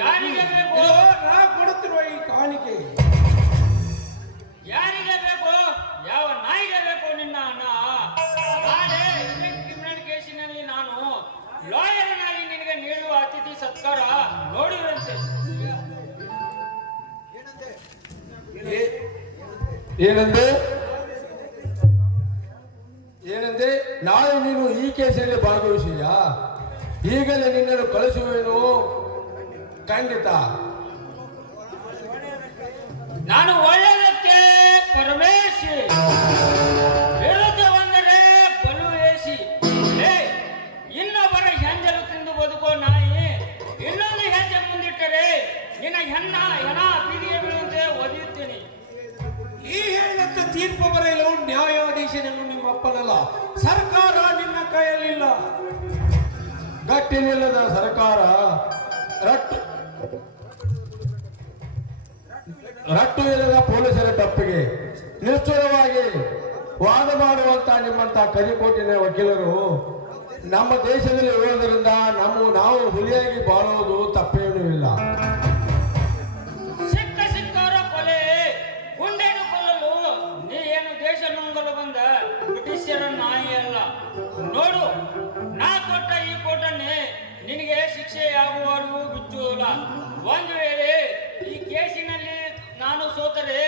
ಯಾರಿಗೆ ಬೇಕು? ಇದು ನಾ ಕೊಡುತ್ತಿರುವ ಈ ಕಾಣಿಕೆ. ಯಾರಿಗೆ ಬೇಕು? ಯಾವ ನಾಯಿಗೆ ಬೇಕು ನಿನ್ನ ಹಣ? ನಾಳೆ ಇದೇ ಕ್ರಿಮಿನಲ್ ಕೇಸಿನಲ್ಲಿ ನಾನು ಲಾಯರ್ನಾಗಿ ನಿನಗೆ ನೀಡುವ ಅತಿಥಿ ಸತ್ಕಾರ ನೋಡಿರುವಂತೆ. ಏನಂದೆ ಏನಂದೆ? ನಾಳೆ ನೀನು ಈ ಕೇಸಿನಲ್ಲಿ ಭಾಗವಹಿಸಿಯಾ? ಈಗಲೇ ನಿನ್ನನ್ನು ಕಳಿಸುವೇನು? ಖಂಡಿತ. ನಾನು ಒಳ್ಳೆಯದಕ್ಕೆ ಪರಮೇಶಿ, ವಿರುದ್ಧ ಬಂದರೆ ಬಲುವೇಶಿ. ಇನ್ನೊಬ್ಬರ ಹೆಂಜಲು ತಿಂದು ಬದುಕೋ ನಾಯಿ ಇನ್ನೊಂದು ಹೆಜ್ಜೆ ಮುಂದಿಟ್ಟರೆ ನಿನ್ನ ಹೆಣ ಬೀದಿಗೆ ಬೀಳುವಂತೆ ಒದೆಯುತ್ತೇನೆ. ಈ ಹೇಳಕ್ಕೆ ತೀರ್ಪು ಬರೆಯಲು ನ್ಯಾಯಾಧೀಶನನ್ನು ನಿಮ್ಮ ಅಪ್ಪನಲ್ಲ, ಸರ್ಕಾರ ನಿನ್ನ ಕೈಯಲ್ಲಿಲ್ಲ. ಗಟ್ಟಿ ನಿಲ್ಲದ ಸರ್ಕಾರ ರಟ್ಟು ಇಲ್ಲದ ಪೊಲೀಸರ ತಪ್ಪಿಗೆ ನಿಷ್ಠುರವಾಗಿ ವಾದ ಮಾಡುವಂತ ನಿಮ್ಮಂತ ಕರಿಕೋಟಿನ ವಕೀಲರು ನಮ್ಮ ದೇಶದಲ್ಲಿ ಇರೋದರಿಂದ ನಾವು ಹುಲಿಯಾಗಿ ಬಾಳುವುದು ತಪ್ಪೇನೂ ಇಲ್ಲ. ಸಿಕ್ಕವರ ಕೊಲೆ, ಗುಂಡೇನು ಕೊಲ್ಲಲು ನೀ ಏನು ದೇಶ ನುಂಗಲು ಬಂದ ಬ್ರಿಟಿಷರ ನಾಯಿ ಅಲ್ಲ. ನೋಡು, ನಾ ಕೊಟ್ಟ ಈ ಕೋಟನ್ನೇ ನಿನಗೆ ಶಿಕ್ಷೆಯಾಗುವವರೆಗೂ ಬಿಚ್ಚುವುದಿಲ್ಲ. ಒಂದು ವೇಳೆ ಈ ಕೇಸಿನಲ್ಲಿ ನಾನು ಸೋತರೆ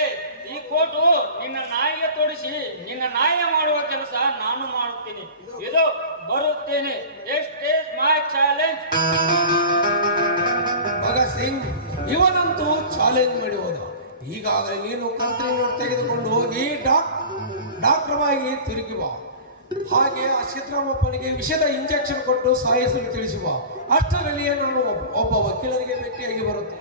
ಈ ಕೋಟು ನಿನ್ನ ನಾಯಿಗೆ ತೋಡಿಸಿ ನಿನ್ನ ನಾಯಿಗೆ ಮಾಡುವ ಕೆಲಸ ನಾನು ಮಾಡುತ್ತೇನೆ. ಇದು ಬರುತ್ತೇನೆ. ಎಷ್ಟೇ ಮೈ ಚಾಲೆಂಜ್. ಭಗತ್ ಸಿಂಗ್ ಇವನಂತೂ ಚಾಲೆಂಜ್ ಮಾಡಿ ಹೋದ. ಈಗಾಗಲೇ ನೀನು ಕಂತ್ರಿ ನೋಟ್ ತೆಗೆದುಕೊಂಡು ಹೋಗಿ ಡಾಕ್ಟರ್ವಾಗಿ ತಿರುಗಿ ಬಾ. ಹಾಗೆ ಆ ಸಿದ್ದರಾಮಪ್ಪನಿಗೆ ವಿಷದ ಇಂಜೆಕ್ಷನ್ ಕೊಟ್ಟು ಸಾಯಿಸಲು ತಿಳಿಸುವ. ಅಷ್ಟರಲ್ಲಿಯೇ ನಾನು ಒಬ್ಬ ವಕೀಲರಿಗೆ ಭೇಟಿಯಾಗಿ ಬರುತ್ತೆ.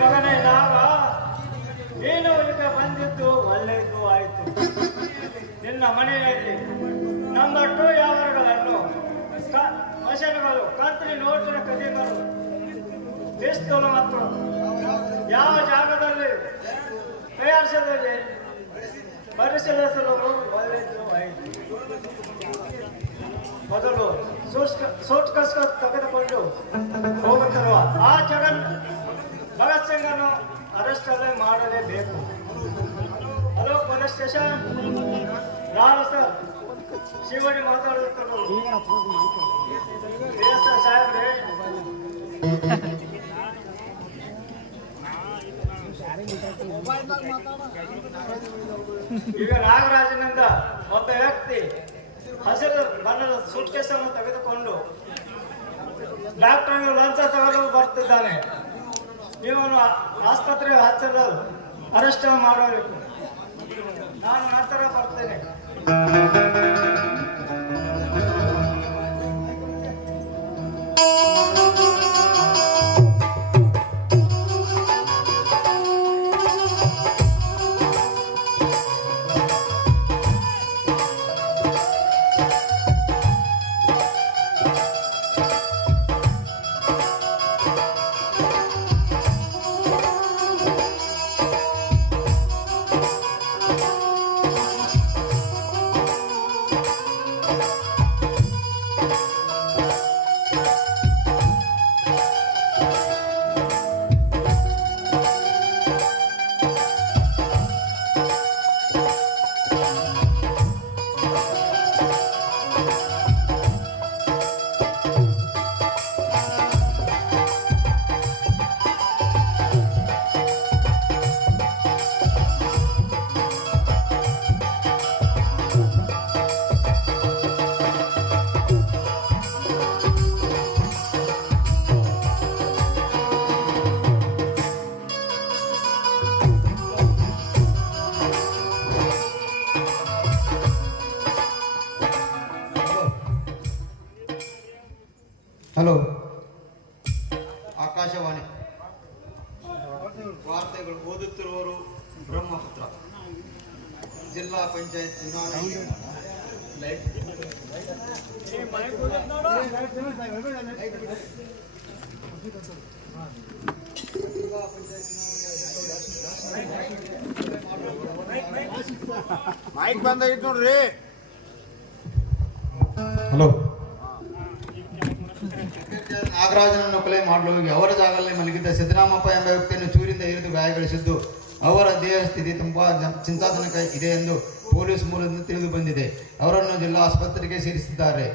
ಮಗನೇ ನಾಗ, ನೀನು ಈಗ ಬಂದಿದ್ದು ಒಳ್ಳೆಯದು ಆಯಿತು. ನಿನ್ನ ಮನೆಯಲ್ಲಿ ನಂಬರ್ 2 ವ್ಯವಹಾರಗಳನ್ನು, ಮಷನ್ಗಳು, ಕಂತ್ರಿ ನೋಟಿನ ಕದಿಗಳು, ಪಿಸ್ತೂಲು ಮತ್ತು ಯಾವ ಜಾಗದಲ್ಲಿ ತಯಾರಿಸದಲ್ಲಿ ಪರಿಶೀಲಿಸಲು ಒಳ್ಳೆಯದು ಆಯಿತು. ಮೊದಲು ಸೂಟ್ ಕಸ್ ತೆಗೆದುಕೊಂಡು ಹೋಗುತ್ತಿರುವ ಆ ಭಗತ್ ಸಿಂಗ್ ಅನ್ನು ಅರೆಸ್ಟ್ ಮಾಡಲೇಬೇಕು. ಹಲೋ ಪೊಲೀಸ್ ಸ್ಟೇಷನ್, ನಾನು ಸರ್ ಶಿವಡಿ ಮಾತಾಡುತ್ತೇನೆ. ಸಾಹೇಬ್ರೆ, ಈಗ ನಾಗರಾಜನಿಂದ ಒಬ್ಬ ವ್ಯಕ್ತಿ ಹಸಿರು ಬಣ್ಣದ ಸೂಟ್ ಕೇಸನ್ನು ತೆಗೆದುಕೊಂಡು ಡಾಕ್ಟರ್ ಲಂಚ ತಗೊಳ್ಳಲು ಬರ್ತಿದ್ದಾನೆ. ಇವನು ಆಸ್ಪತ್ರೆಗೆ ಹತ್ತಿರ ಅರೆಸ್ಟ್ ಮಾಡಬೇಕು. ನಾನು ನಂತರ ಬರ್ತೇನೆ. ಹಲೋ. ಆಕಾಶವಾಣಿ ವಾರ್ತೆಗಳು ಓದುತ್ತಿರುವವರು ಬ್ರಹ್ಮಪುತ್ರ. ಜಿಲ್ಲಾ ಪಂಚಾಯತ್ ಚುನಾವಣೆ ಮೈಕ್ ಬಂದಾಗಿತ್ತು ನೋಡ್ರಿ. ಹಲೋ. ನಾಗರಾಜನನ್ನು ಕೊಲೆ ಮಾಡಲು ಹೋಗಿ ಅವರ ಜಾಗದಲ್ಲಿ ಮಲಗಿದ್ದ ಸಿದ್ದರಾಮಪ್ಪ ಎಂಬ ವ್ಯಕ್ತಿಯನ್ನು ಚೂರಿಂದ ಇರಿದು ಗಾಯಗೊಳಿಸಿದ್ದು ಅವರ ದೇಹ ಸ್ಥಿತಿ ತುಂಬಾ ಚಿಂತಾಜನಕ ಇದೆ ಎಂದು ಪೊಲೀಸ್ ಮೂಲದಿಂದ ತಿಳಿದು ಬಂದಿದೆ. ಅವರನ್ನು ಜಿಲ್ಲಾ ಆಸ್ಪತ್ರೆಗೆ ಸೇರಿಸಿದ್ದಾರೆ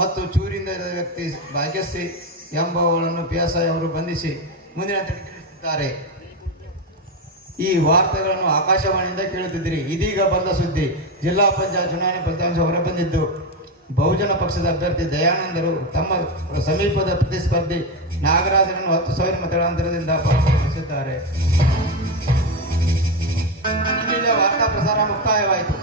ಮತ್ತು ಚೂರಿಂದ ಇರಿದ ವ್ಯಕ್ತಿ ಭಾಗ್ಯಶ್ರೀ ಎಂಬುವವರನ್ನು PSI ಅವರು ಬಂಧಿಸಿ ಮುಂದಿನ ತನಿಖೆ ನಡೆಸುತ್ತಿದ್ದಾರೆ. ಈ ವಾರ್ತೆಗಳನ್ನು ಆಕಾಶವಾಣಿಯಿಂದ ಕೇಳುತ್ತಿದ್ದೀರಿ. ಇದೀಗ ಬಂದ ಸುದ್ದಿ. ಜಿಲ್ಲಾ ಪಂಚಾಯತ್ ಚುನಾವಣೆ ಫಲಿತಾಂಶ ಹೊರಬಂದಿದ್ದು ಬಹುಜನ ಪಕ್ಷದ ಅಭ್ಯರ್ಥಿ ದಯಾನಂದರು ತಮ್ಮ ಸಮೀಪದ ಪ್ರತಿಸ್ಪರ್ಧಿ ನಾಗರಾಜನನ್ನು 10,000 ಮತಗಳ ಅಂತರದಿಂದ ಪರಾಭವಿಸಿದ್ದಾರೆ. ಇಲ್ಲಿಗೆ ವಾರ್ತಾ ಪ್ರಸಾರ ಮುಕ್ತಾಯವಾಯಿತು.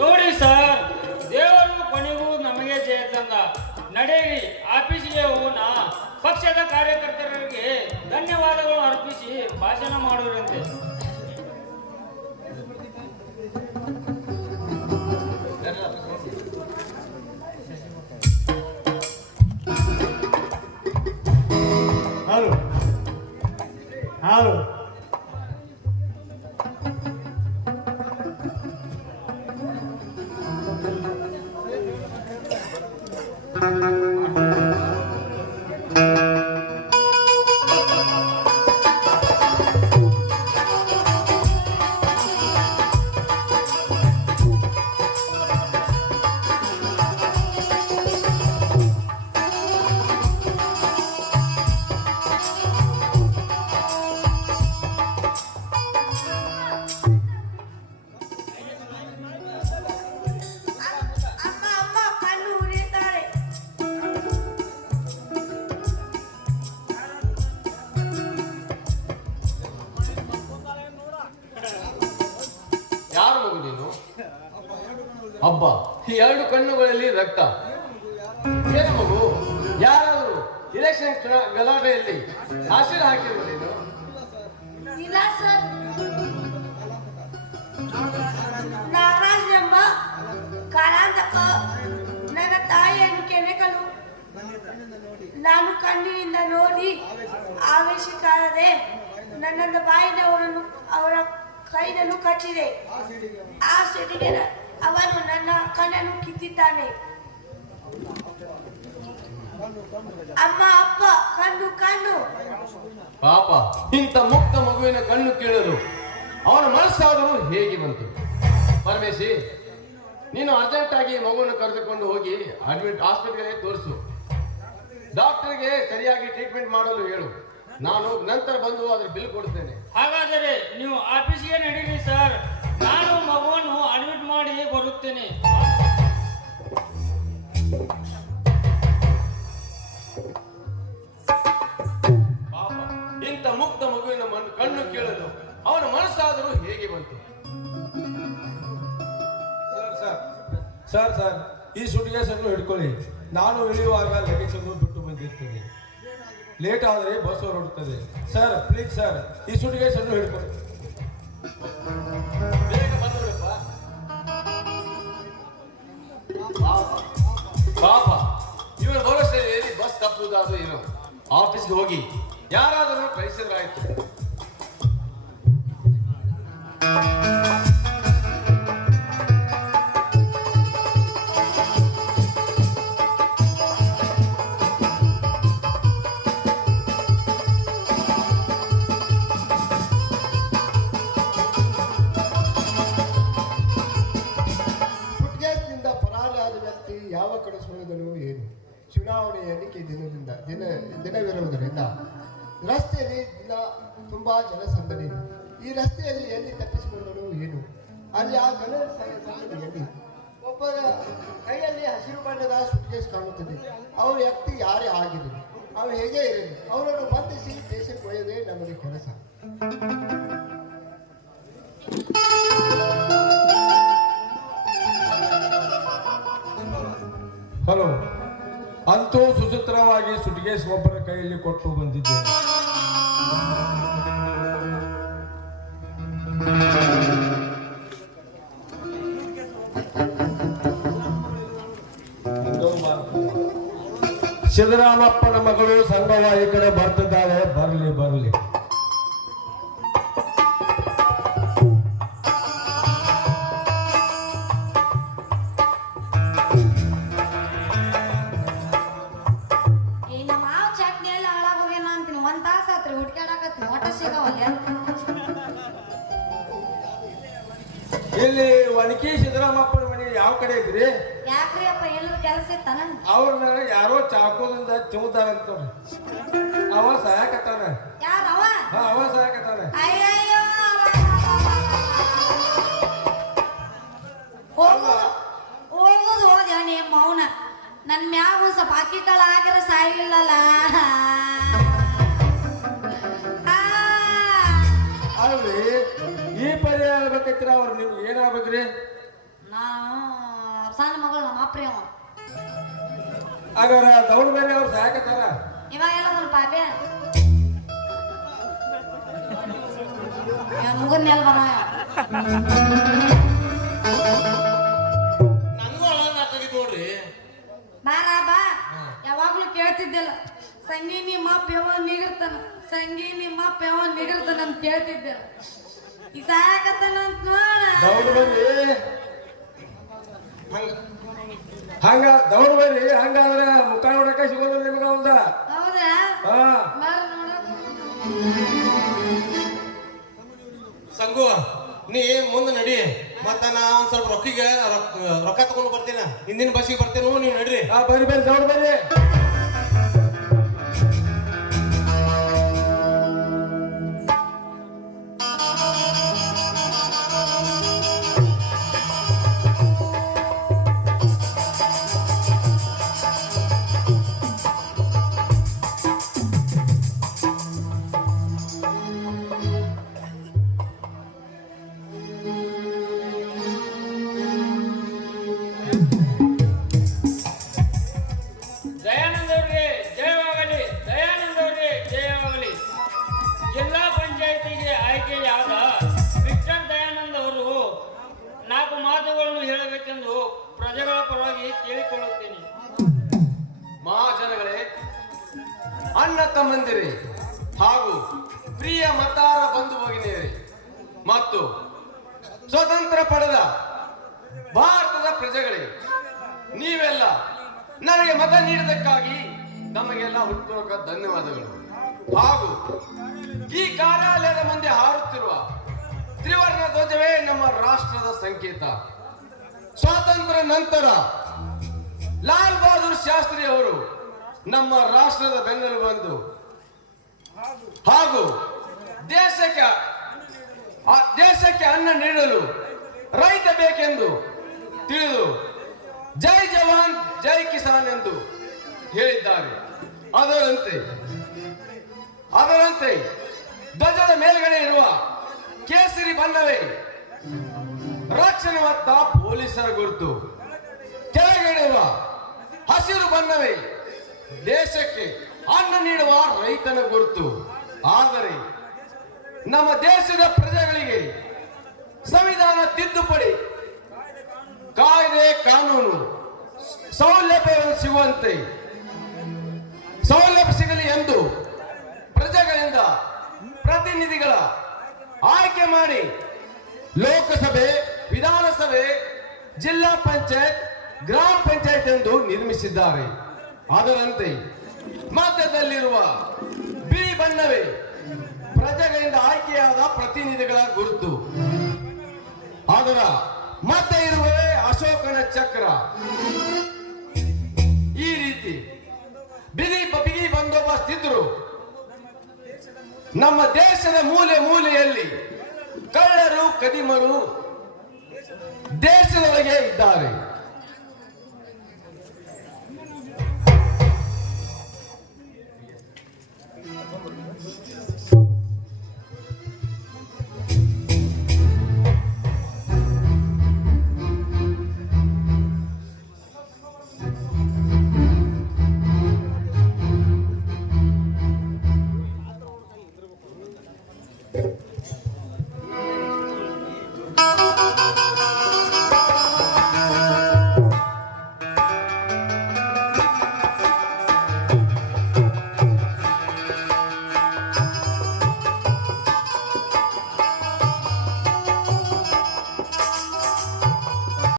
ನೋಡಿ ಸರ್, ದೇವರು ಕೊನೆಗೂ ನಮಗೆ ಜಯ ತಂದ. ನಡೆಯಿರಿ, ಆಫೀಸಿಗೆ ಹೋಗೋಣ. ಪಕ್ಷದ ಕಾರ್ಯಕರ್ತರಿಗೆ ಧನ್ಯವಾದಗಳು ಅರ್ಪಿಸಿ ಭಾಷಣ ಮಾಡುವಂತೆ. Hello hello. ಅಮ್ಮ ಕಣ್ಣು ಉರಿಯುತ್ತಾರೆ. ಯಾರು ಮಗು ನೀನು? ಹಬ್ಬ, ಈ 2 ಕಣ್ಣುಗಳಲ್ಲಿ ರಕ್ತ. ಏನು ಮಗು, ಯಾರಾದರೂ ಇಲೆಕ್ಷನ್ ಗಲಾಟೆಯಲ್ಲಿ ಆಶೀರ್ ಹಾಕಿರುವ ನೀನು? ಇಲ್ಲ ಸರ್, ನಾಗರಾಜ್ ಎಂಬ ಕಾರಾಂತಕ ನನ್ನ ತಾಯಿಯನ್ನು ಕೆಣಕಲು ನಾನು ಕಣ್ಣಿನಿಂದ ನೋಡಿ ಆವೇಶಕ್ಕಾಗದೆ ನನ್ನನ್ನು ಬಾಯಿನವರನ್ನು ಅವರ ಕೈನನ್ನು ಕಚ್ಚಿದೆ. ಆ ಸಿಟಿಗೆ ಅವನು ನನ್ನ ಕಣ್ಣನ್ನು ಕಿತ್ತಿದ್ದಾನೆ. ಅಮ್ಮ ಅಪ್ಪ ಕಣ್ಣು ಕಣ್ಣು. ಪಾಪ, ಇಂಥ ಮುಕ್ತ ಮಗುವಿನ ಕಣ್ಣು ಕೇಳಲು ಅವನ ಮನಸ್ಸಾದರೂ ಹೇಗೆ ಬಂತು? ಪರಮೇಶಿ, ನೀನು ಅರ್ಜೆಂಟ್ ಆಗಿ ಮಗುವನ್ನು ಕರೆದುಕೊಂಡು ಹೋಗಿ ಹಾಸ್ಪಿಟಲ್ಗೆ ತೋರಿಸು. ಡಾಕ್ಟರ್ಗೆ ಸರಿಯಾಗಿ ಟ್ರೀಟ್ಮೆಂಟ್ ಮಾಡಲು ಹೇಳು. ನಾನು ನಂತರ ಬಂದು ಅದ್ರ ಬಿಲ್ ಕೊಡ್ತೇನೆ. ಹಾಗಾದರೆ ನೀವು ಆಫೀಸಿಗೆ ನಡೀರಿ ಸರ್, ನಾನು ಮಗುವನ್ನು ಅಡ್ಮಿಟ್ ಮಾಡಿ ಬರುತ್ತೇನೆ. ಪಾಪ, ಇಂಥ ಮುಕ್ತ ಮಗುವಿನ ಕಣ್ಣು ಕೇಳಲು ಅವನ ಮನಸ್ಸಾದರೂ ಹೇಗೆ ಬಂತು? ಸರ್, ಈ ಸುಟ್ಕೇಸ್ ಅನ್ನು ಹಿಡ್ಕೊಳ್ಳಿ. ನಾನು ಇಳಿಯುವಾಗ ಲಗೇಜ್ ಅನ್ನು ಬಿಟ್ಟು ಬಂದಿರ್ತೇನೆ. ಲೇಟ್ ಆದರೆ ಬಸ್ ಹೊರಡುತ್ತದೆ. ಸರ್ ಪ್ಲೀಸ್ ಸರ್, ಈ ಸುಟ್ಕೇಸ್ ಅನ್ನು ಹಿಡ್ಕೊಳ್ಳಿ. ಬೇಗ ಬಂದೋಡಪ್ಪ. ಪಾಪ, ಇವನ ಭರವಸೆಯಲ್ಲಿ ಬಸ್ ತಪ್ಪುವುದಾದ್ರೂ ಏನು? ಆಫೀಸ್ಗೆ ಹೋಗಿ ಯಾರಾದರೂ ಕಳಿಸಿದ್ರಾಯ್ತು. ಸುಟ್ಕೇಸ್ನಿಂದ ಪರಾರಿಯಾದ ವ್ಯಕ್ತಿ ಯಾವ ಕಡೆ ಸುಳಿದನು ಏನು? ಚುನಾವಣೆ ಎನ್ನಿಕೆ ದಿನವಿರುವುದರಿಂದ ರಸ್ತೆಯಲ್ಲಿ ತುಂಬಾ ಜನಸಂದಣಿ ಇದೆ. ಈ ರಸ್ತೆಯಲ್ಲಿ ಎಲ್ಲಿ ತಪ್ಪಿಸಿಕೊಂಡರು ಏನು? ಅಲ್ಲಿ ಆ ಗಣೇಶ ಎಲ್ಲಿ? ಒಬ್ಬರ ಕೈಯಲ್ಲಿ ಹಸಿರು ಬಣ್ಣದ ಸುಟ್ಕೇಸ್ ಕಾಣುತ್ತದೆ. ಅವ್ರ ವ್ಯಕ್ತಿ ಯಾರೇ ಆಗಿರಲಿ, ಅವ್ರು ಹೇಗೆ ಇರಲಿ, ಅವರನ್ನು ಬಂಧಿಸಿ ದೇಶಕ್ಕೆ ಒಯ್ಯದೇ ನಮಗೆ ಕೆಲಸ. ಹಲೋ, ಅಂತೂ ಸುಸೂತ್ರವಾಗಿ ಸುಟ್ಕೇಸ್ ಒಬ್ಬರ ಕೈಯಲ್ಲಿ ಕೊಟ್ಟು ಬಂದಿದ್ದೇನೆ. ಸಿದ್ದರಾಮಪ್ಪನ ಮಗಳು ಸಂಗವ್ವ ಈ ಕಡೆ ಬರ್ತಿದ್ದಾಳೆ, ಬರ್ಲಿ ಬರ್ಲಿ. ಈ ನಮ್ಮ ಮಾವ ಚಟ್ನಿ ಎಲ್ಲ ಹಾಳಾಗೋಗೇನ ಅಂತೀನಿ. 1 ತಾಸು ಆತ್ರಿ ಹುಡ್ಕ್ಯಾಡಕತ್ತೀನಿ, ಒಟ್ಟ ಸಿಗವಲ್ಲ. ಇಲ್ಲಿ ಒಣಕಿ ಸಿದ್ದರಾಮಪ್ಪನ ಮನೆ ಯಾವ ಕಡೆ ಇದ್ರಿ? ಯಾಕ್ರಿ ಅಪ್ಪ, ಎಲ್ಲರೂ ಕೆಲಸ ಇತ್ತಾನ? ಅವ್ರನ್ನ ಯಾರೋ ಚಾಕೋದಿಂದ ತಿಂತಾರಂತ ಅವ ಸಾಯಕತ್ತಾನ. ಯಾರವ? ಅವ ಸಾಯಕತ್ತಾನ. ಅಯ್ಯಯ್ಯೋ, ಹೋಗೋದು ಹೋದ ನಿಮ್ಮ ಮೌನ. ನನ್ ಮ್ಯಾಗ ಒಂದ್ ಸ್ವಲ್ಪ ಅಕ್ಕಿ ಕಾಳ ಹಾಕಿರ ಸಾಯ್ಲಿಲ್ಲಲ್ಲ. ಅಲ್ರಿ, ಈ ಪರಿ ಹೇಳ್ಬೇಕೈತ್ರ ಅವ್ರು ನಿಮ್ಗೆ ಏನಾಗ್ಬೇಕ್ರಿ? ನಾನು ಸಣ್ಣ ಮಗಳು, ನಮ್ಮ ಅಪ್ರಿ ಅವ. ಹಾಗಾರ ದೌಡ್ ಬೇರೆ ಅವ್ರು ಸಾಯಕತ್ತಾರ. ಇವಾಗೆಲ್ಲ ಒಂದು ಪಾಪೆ ಮುಗಿದ ಮೇಲೆ ಬರ. ನಂಗೂ ಅಳದಾಗ್ತದೆ ನೋಡ್ರಿ. ಬಾರ ಬಾ. ಯಾವಾಗ್ಲೂ ಕೇಳ್ತಿದ್ದಿಲ್ಲ, ಸಂಗಿ ನಿಮ್ಮ ಅಪ್ಪ ಯಾವ ನಿಗಿರ್ತಾನ, ಸಂಗಿ ನಿಮ್ಮ ಅಪ್ಪ ಯಾವ ನಿಗಿರ್ತಾನ ಅಂತ ಕೇಳ್ತಿದ್ದಿಲ್ಲ. ಈ ಸಾಕತ್ತಾನ ಅಂತ ನೋಡ. ದೌಡ್ ಬರ್ರಿ, ಹಂಗ ದೌಡ್ ಬರ್ರಿ. ಹಂಗಾದ್ರೆ ಮುಖ ನೋಡಕ ಸಿಗೋದಿಲ್ಲ ನಿಮ್ಗ ಅವಂದ. ಹೌದಾ? ಹಾ, ಬಾರ ನೋಡಕ್. ಸಂಗು, ನೀ ಮುಂದೆ ನಡಿ. ಮತ್ತ ನಾ ಒಂದ್ ಸ್ವಲ್ಪ ರೊಕ್ಕ ತಗೊಂಡು ಬರ್ತೇನೆ. ಹಿಂದಿನ ಬಸ್ಸಿಗೆ ಬರ್ತೇನೆ, ನೀವು ನಡ್ರಿ. ಬರ್ರಿ ಬರ್ರಿ, ದೌಡ್ ಬರ್ರಿ. ದಯಾನಂದ ಅವ್ರಿಗೆ ಜಯವಾಗಲಿ, ದಯಾನಂದ ಅವ್ರಿಗೆ ಜಯವಾಗಲಿ. ಜಿಲ್ಲಾ ಪಂಚಾಯಿತಿಗೆ ಆಯ್ಕೆಯಾದ ವಿಕ್ಟರ್ ದಯಾನಂದ ಅವರು 4 ಮಾತುಗಳನ್ನು ಹೇಳಬೇಕೆಂದು ಪ್ರಜೆಗಳ ಪರವಾಗಿ ಕೇಳಿಕೊಳ್ಳುತ್ತೇನೆ. ಮಹಾಜನಗಳೇ, ಅಣ್ಣ ತಮ್ಮಂದಿರೇ ಹಾಗೂ ಪ್ರಿಯ ಮತಾರ ಬಂಧು ಭಗಿನಿಯರೇ ಮತ್ತು ಸ್ವತಂತ್ರ ಪಡೆದ ಭಾರತದ ಪ್ರಜೆಗಳೇ, ನೀವೆಲ್ಲ ನನಗೆ ಮತ ನೀಡಿದ್ದಕ್ಕಾಗಿ ನಮಗೆಲ್ಲ ಹುಟ್ಟುಪೂರ್ವಕ ಧನ್ಯವಾದಗಳು. ಹಾಗೂ ಈ ಕಾರ್ಯಾಲಯದ ಮುಂದೆ ಹಾರುತ್ತಿರುವ ತ್ರಿವರ್ಣ ಧ್ವಜವೇ ನಮ್ಮ ರಾಷ್ಟ್ರದ ಸಂಕೇತ. ಸ್ವಾತಂತ್ರ್ಯ ನಂತರ ಲಾಲ್ ಬಹದ್ದೂರ್ ಶಾಸ್ತ್ರಿ ಅವರು ನಮ್ಮ ರಾಷ್ಟ್ರದ ಬೆನ್ನೆಲುಬು ಬಂದು ಹಾಗೂ ದೇಶಕ್ಕೆ ಅನ್ನ ನೀಡಲು ರೈತ ಬೇಕೆಂದು ತಿಳಿದು ಜೈ ಜವಾನ್ ಜೈ ಕಿಸಾನ್ ಎಂದು ಹೇಳಿದ್ದಾರೆ. ಅದರಂತೆ ಧ್ವಜದ ಮೇಲ್ಗಡೆ ಇರುವ ಕೇಸರಿ ಬಣ್ಣವೇ ರಕ್ಷಣೆ ಹೊತ್ತ ಪೊಲೀಸರ ಗುರುತು, ಕೆಳಗಿರುವ ಹಸಿರು ಬಣ್ಣವೇ ದೇಶಕ್ಕೆ ಅನ್ನ ನೀಡುವ ರೈತನ ಗುರುತು. ಆದರೆ ನಮ್ಮ ದೇಶದ ಪ್ರಜೆಗಳಿಗೆ ಸಂವಿಧಾನ ತಿದ್ದುಪಡಿ ಕಾಯ್ದೆ ಕಾನೂನು ಸೌಲಭ್ಯ ಸಿಗಲಿ ಎಂದು ಪ್ರಜೆಗಳಿಂದ ಪ್ರತಿನಿಧಿಗಳ ಆಯ್ಕೆ ಮಾಡಿ ಲೋಕಸಭೆ, ವಿಧಾನಸಭೆ, ಜಿಲ್ಲಾ ಪಂಚಾಯತ್, ಗ್ರಾಮ ಪಂಚಾಯತ್ ಎಂದು ನಿರ್ಮಿಸಿದ್ದಾರೆ. ಅದರಂತೆ ಮಧ್ಯದಲ್ಲಿರುವ ಬಿಳಿ ಬಣ್ಣವೇ ಪ್ರಜೆಗಳಿಂದ ಆಯ್ಕೆಯಾದ ಪ್ರತಿನಿಧಿಗಳ ಗುರುತು. ಅದರ ಮಧ್ಯೆ ಇರುವೇ ಅಶೋಕನ ಚಕ್ರ. ಈ ರೀತಿ ಬಿಗಿ ಬಂದೋಬಸ್ತ್ ಇದ್ರು ನಮ್ಮ ದೇಶದ ಮೂಲೆ ಮೂಲೆಯಲ್ಲಿ ಕಳ್ಳರು ಕದಿಮರು ದೇಶದೊಳಗೆ ಇದ್ದಾರೆ.